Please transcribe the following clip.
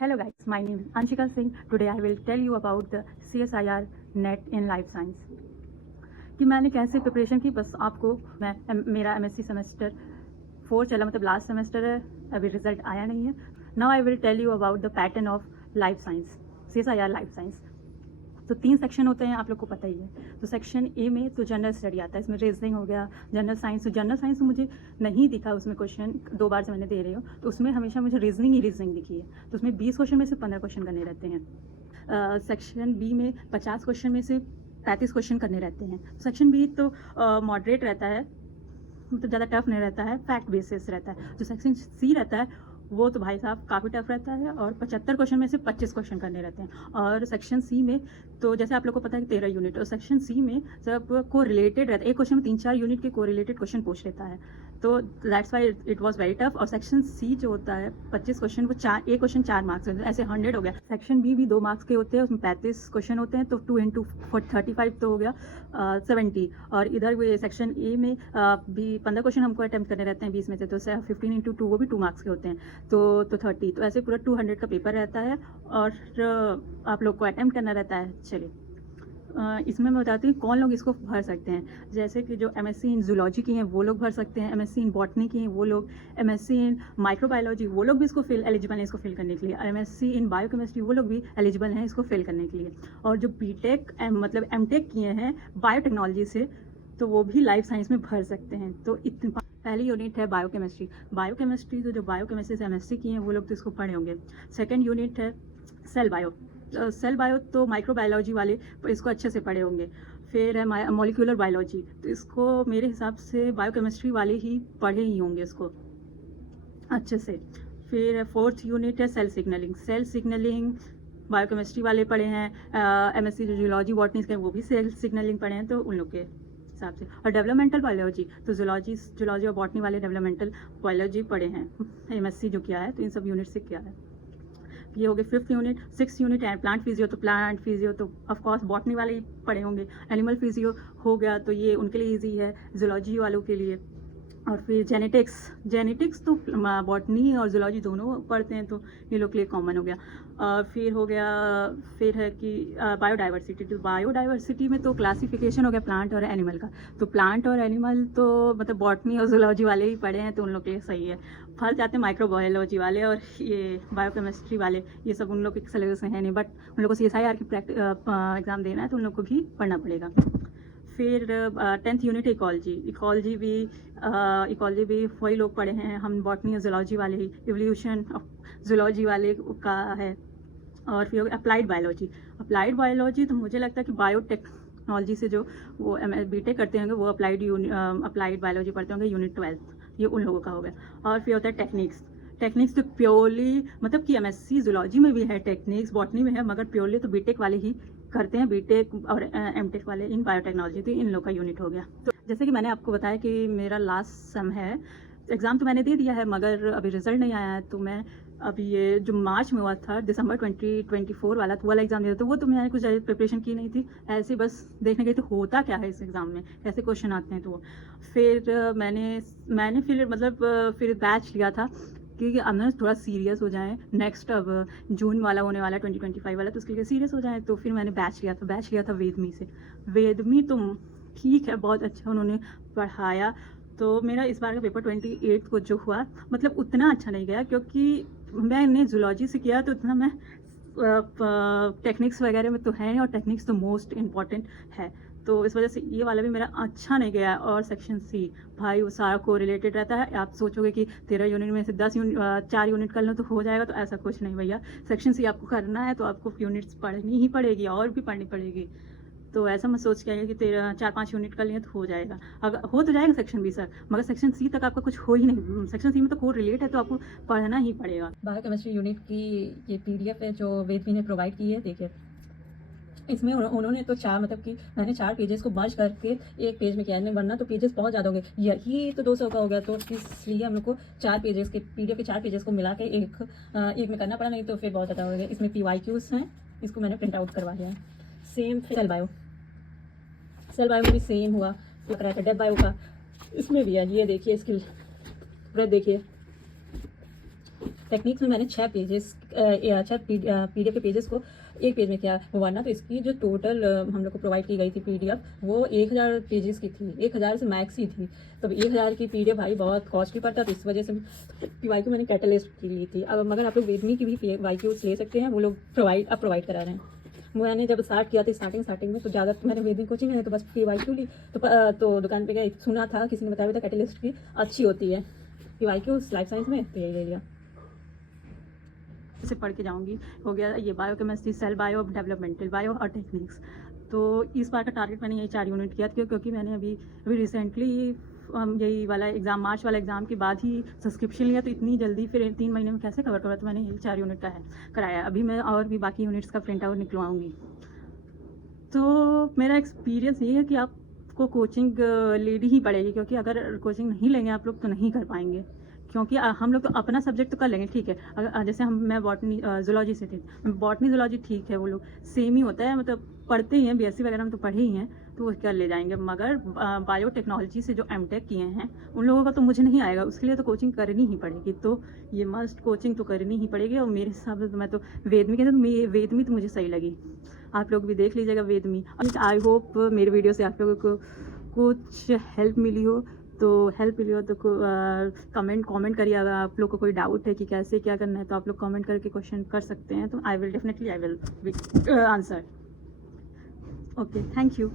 Hello guys, my name is Anshika Singh. Today I will tell you about the CSIR NET in Life Science. कि मैंने कैसे preparation की, बस आपको मेरा MSc सेमेस्टर 4 चला, मतलब लास्ट सेमेस्टर है, अभी रिजल्ट आया नहीं है. Now I will tell you about the pattern of life science, CSIR life science. तो 3 सेक्शन होते हैं, आप लोग को पता ही है. तो सेक्शन ए में तो जनरल स्टडी आता है, इसमें रीजनिंग हो गया, जनरल साइंस. तो जनरल साइंस मुझे नहीं दिखा उसमें क्वेश्चन, 2 बार से मैंने दे रही हूँ, तो उसमें हमेशा मुझे रीजनिंग दिखी है. तो उसमें 20 क्वेश्चन में से 15 क्वेश्चन करने रहते हैं. सेक्शन बी में 50 क्वेश्चन में से 35 क्वेश्चन करने रहते हैं. सेक्शन बी तो मॉडरेट रहता है, मतलब ज़्यादा टफ नहीं रहता है, फैक्ट बेसिस रहता है. जो सेक्शन सी रहता है वो तो भाई साहब काफ़ी टफ रहता है, और 75 क्वेश्चन में से 25 क्वेश्चन करने रहते हैं. और सेक्शन सी में तो जैसे आप लोग को पता है कि 13 यूनिट, और सेक्शन सी में सब को रिलेटेड रहता है. एक क्वेश्चन में 3-4 यूनिट के को रिलेटेड क्वेश्चन पूछ लेता है, तो that's why it was very tough. और सेक्शन सी जो होता है 25 क्वेश्चन, वो एक क्वेश्चन 4 मार्क्स होते हैं, ऐसे 100 हो गया. सेक्शन बी भी 2 मार्क्स के होते हैं, उसमें 35 क्वेश्चन होते हैं, तो 2 इंटू 35 तो हो गया 70. और इधर सेक्शन ए में भी 15 क्वेश्चन हमको अटैम्प्ट करने रहते हैं 20 में से, तो 15 इंटू 2 वो भी 2 मार्क्स के होते हैं, तो 30. तो ऐसे पूरा 200 का पेपर रहता है, और आप लोग को अटैम्प्ट करना रहता है. चलिए इसमें मैं बताती हूँ कौन लोग इसको भर सकते हैं. जैसे कि जो MSc इन जूलॉजी की हैं वो लोग भर सकते हैं, MSc इन बॉटनी की हैं वो लोग, MSc इन माइक्रोबायोलॉजी वो लोग भी इसको एलिजिबल हैं इसको फिल करने के लिए, MSc इन बायोकेमिस्ट्री वो लोग भी एलिजिबल हैं इसको फिल करने के लिए. और जो बीटेक मतलब एमटेक किए हैं बायोटेक्नोलॉजी से, तो वो भी लाइफ साइंस में भर सकते हैं. तो पहली यूनिट है बायोकेमिस्ट्री. बायोकेमिस्ट्री तो जो बायोकेमिस्ट्री से MSc किए हैं वो लोग तो इसको पढ़े होंगे. सेकेंड यूनिट है सेल बायो. सेल बायो तो माइक्रोबायोलॉजी वाले इसको अच्छे से पढ़े होंगे. फिर है मॉलिक्यूलर बायोलॉजी, तो इसको मेरे हिसाब से बायोकेमिस्ट्री वाले ही पढ़े ही होंगे इसको अच्छे से. फिर 4th यूनिट है cell signalling. Cell signalling biochemistry वाले पढ़े हैं, MSc जो जूलॉजी बॉटनी के वो भी सेल सिग्नलिंग पढ़े हैं, तो उन लोग के हिसाब से. और डेवलपमेंटल बायोलॉजी तो जूलॉजी और बॉटनी वाले डेवलपमेंटल बायोलॉजी पढ़े हैं, MSc जो किया है, तो इन सब यूनिट से किया है. ये हो गए 5th यूनिट. 6th यूनिट है प्लांट फिजियो. तो प्लांट फिजियो तो ऑफकोर्स बॉटनी वाले ही पढ़े होंगे. एनिमल फिजियो हो गया, तो ये उनके लिए ईजी है, जूलॉजी वालों के लिए. और फिर जेनेटिक्स तो बॉटनी और जूलॉजी दोनों पढ़ते हैं, तो ये लोग के लिए कॉमन हो गया. फिर हो गया, फिर है कि बायोडाइवर्सिटी. तो बायोडाइवर्सिटी में तो क्लासिफिकेशन हो गया प्लांट और एनिमल का. तो प्लांट और एनिमल तो मतलब बॉटनी और जूलॉजी वाले ही पढ़े हैं, तो उन लोग के लिए सही है. फंस जाते हैं माइक्रोबायोलॉजी वाले और ये बायोकेमिस्ट्री वाले, ये सब उन लोग के सिलेबस में है नहीं, बट उन लोग को CSIR की एग्ज़ाम देना है, तो उन लोग को भी पढ़ना पड़ेगा. फिर 10th यूनिट इकोलॉजी भी वही लोग पढ़े हैं, हम बॉटनी और जूलॉजी वाले ही. इवोल्यूशन जूलॉजी वाले का है. और फिर अप्लाइड बायोलॉजी तो मुझे लगता है कि बायोटेक्नोलॉजी से जो वो बीटेक करते होंगे वो अप्लाइड बायोलॉजी पढ़ते होंगे, यूनिट 12, ये उन लोगों का हो गया. और फिर होता है टेक्निक्स तो प्योरली मतलब कि MSc जूलॉजी में भी है टेक्निक्स, बॉटनी में है, मगर प्योरली तो बीटेक वाले ही करते हैं, बीटेक और एमटेक वाले इन बायोटेक्नोलॉजी. तो इन लोग का यूनिट हो गया. तो जैसे कि मैंने आपको बताया कि मेरा लास्ट सेम है, एग्ज़ाम तो मैंने दे दिया है, मगर अभी रिजल्ट नहीं आया है. तो मैं अभी ये जो मार्च में हुआ था, दिसंबर 2024 वाला, तो वाला एग्ज़ाम दिया, तो वो तो मैंने कुछ प्रिपरेशन की नहीं थी, ऐसे बस देखने गई तो होता क्या है इस एग्ज़ाम में, कैसे क्वेश्चन आते हैं. तो फिर मैंने फिर बैच लिया था कि अब ना थोड़ा सीरियस हो जाएं. नेक्स्ट अब जून वाला होने वाला 2025 वाला, तो उसके लिए सीरियस हो जाएं. तो फिर मैंने बैच लिया था वेदमी से. वेदमी तो ठीक है, बहुत अच्छा उन्होंने पढ़ाया. तो मेरा इस बार का पेपर 28 को जो हुआ, मतलब उतना अच्छा नहीं गया, क्योंकि मैंने जूलॉजी से किया, तो उतना मैं टेक्निक्स वगैरह में तो है नहीं, और टेक्निक्स तो मोस्ट इम्पॉर्टेंट है, तो इस वजह से ये वाला भी मेरा अच्छा नहीं गया. और सेक्शन सी भाई वो सारा को रिलेटेड रहता है. आप सोचोगे कि 13 यूनिट में से 4 यूनिट कर लो तो हो जाएगा, तो ऐसा कुछ नहीं भैया. सेक्शन सी आपको करना है तो आपको यूनिट्स पढ़नी ही पड़ेगी, और भी पढ़नी पड़ेगी. तो ऐसा मत सोच के आइए कि 4-5 यूनिट कर लिए तो हो जाएगा. अगर हो तो जाएगा सेक्शन बी सर, मगर सेक्शन सी तक आपका कुछ हो ही नहीं. सेक्शन सी में तो कोर रिलेट है, तो आपको पढ़ना ही पड़ेगा. बायोकेमिस्ट्री यूनिट की ये PDF है जो वेदमी ने प्रोवाइड की है. देखिए इसमें उन्होंने तो मैंने 4 पेजेस को मर्ज करके एक पेज में किया है, वरना तो पेजेस बहुत ज़्यादा हो गए. यही तो 200 का हो गया, तो इसलिए हम लोग को 4 पेजेस के PDF के 4 पेजेस को मिला के एक में करना पड़ा, नहीं तो फिर बहुत ज़्यादा हो गया. इसमें PYQs हैं, इसको मैंने प्रिंट आउट करवा लिया. सेम सेल बायो में भी सेम हुआ. डेड बायो का इसमें भी है, ये देखिए इसकी ब्रेथ देखिए, टेक्निक्स में मैंने 6 पेजेस 6 PDF के पेजेस को एक पेज में किया, वरना तो इसकी जो टोटल हम लोग को प्रोवाइड की गई थी PDF वो 1000 पेजेस की थी, 1000 से मैक्स ही थी। तो 1000 की PDF भाई बहुत कॉस्टली पड़ता, तो इस वजह से PYQ मैंने कैटलिस्ट की ली थी। अब मगर आप लोग वेदमी की भी PYQs ले सकते हैं, वो लोग प्रोवाइड करा रहे हैं। मैंने जब स्टार्ट किया था स्टार्टिंग में तो ज़्यादा मैंने वेदमी कोचिंग में तो बस PYQ ली, तो दुकान पे गई, सुना था किसी ने बताया था कैटलिस्ट की अच्छी होती है PYQ लाइफ साइंस में, तो यही ले लिया। से पढ़ के जाऊंगी। हो गया ये biochemistry, cell bio, developmental bio और टेक्निक्स। तो इस बार का टारगेट मैंने यही 4 यूनिट किया, क्योंकि मैंने अभी रिसेंटली यही वाला एग्ज़ाम, मार्च वाला एग्ज़ाम के बाद ही सब्सक्रिप्शन लिया, तो इतनी जल्दी फिर 3 महीने में कैसे कवर करा, तो मैंने यही 4 यूनिट का कराया। अभी मैं और भी बाकी यूनिट्स का प्रिंट आउट निकलवाऊँगी। तो मेरा एक्सपीरियंस ये है कि आपको कोचिंग लेनी ही पड़ेगी, क्योंकि अगर कोचिंग नहीं लेंगे आप लोग तो नहीं कर पाएंगे। क्योंकि हम लोग तो अपना सब्जेक्ट तो कर लेंगे, ठीक है। अगर जैसे मैं बॉटनी जूलॉजी से थी, बॉटनी जूलॉजी ठीक है, वो लोग सेम ही होता है, मतलब पढ़ते ही हैं, BSc वगैरह में तो पढ़े ही हैं, तो वो कर ले जाएंगे। मगर बायोटेक्नोलॉजी से जो MTech किए हैं उन लोगों का तो मुझे नहीं आएगा, उसके लिए तो कोचिंग करनी ही पड़ेगी। तो ये मस्ट कोचिंग तो करनी ही पड़ेगी। और मेरे हिसाब से तो मैं तो वेदमी कहते तो वेदमी तो मुझे सही लगी। आप लोग भी देख लीजिएगा वेदमी। आई होप मेरे वीडियो से आप लोगों को कुछ हेल्प मिली हो, तो कमेंट करिए। अगर आप लोग को कोई डाउट है कि कैसे क्या करना है, तो आप लोग कमेंट करके क्वेश्चन कर सकते हैं, तो I will answer. Okay, thank you.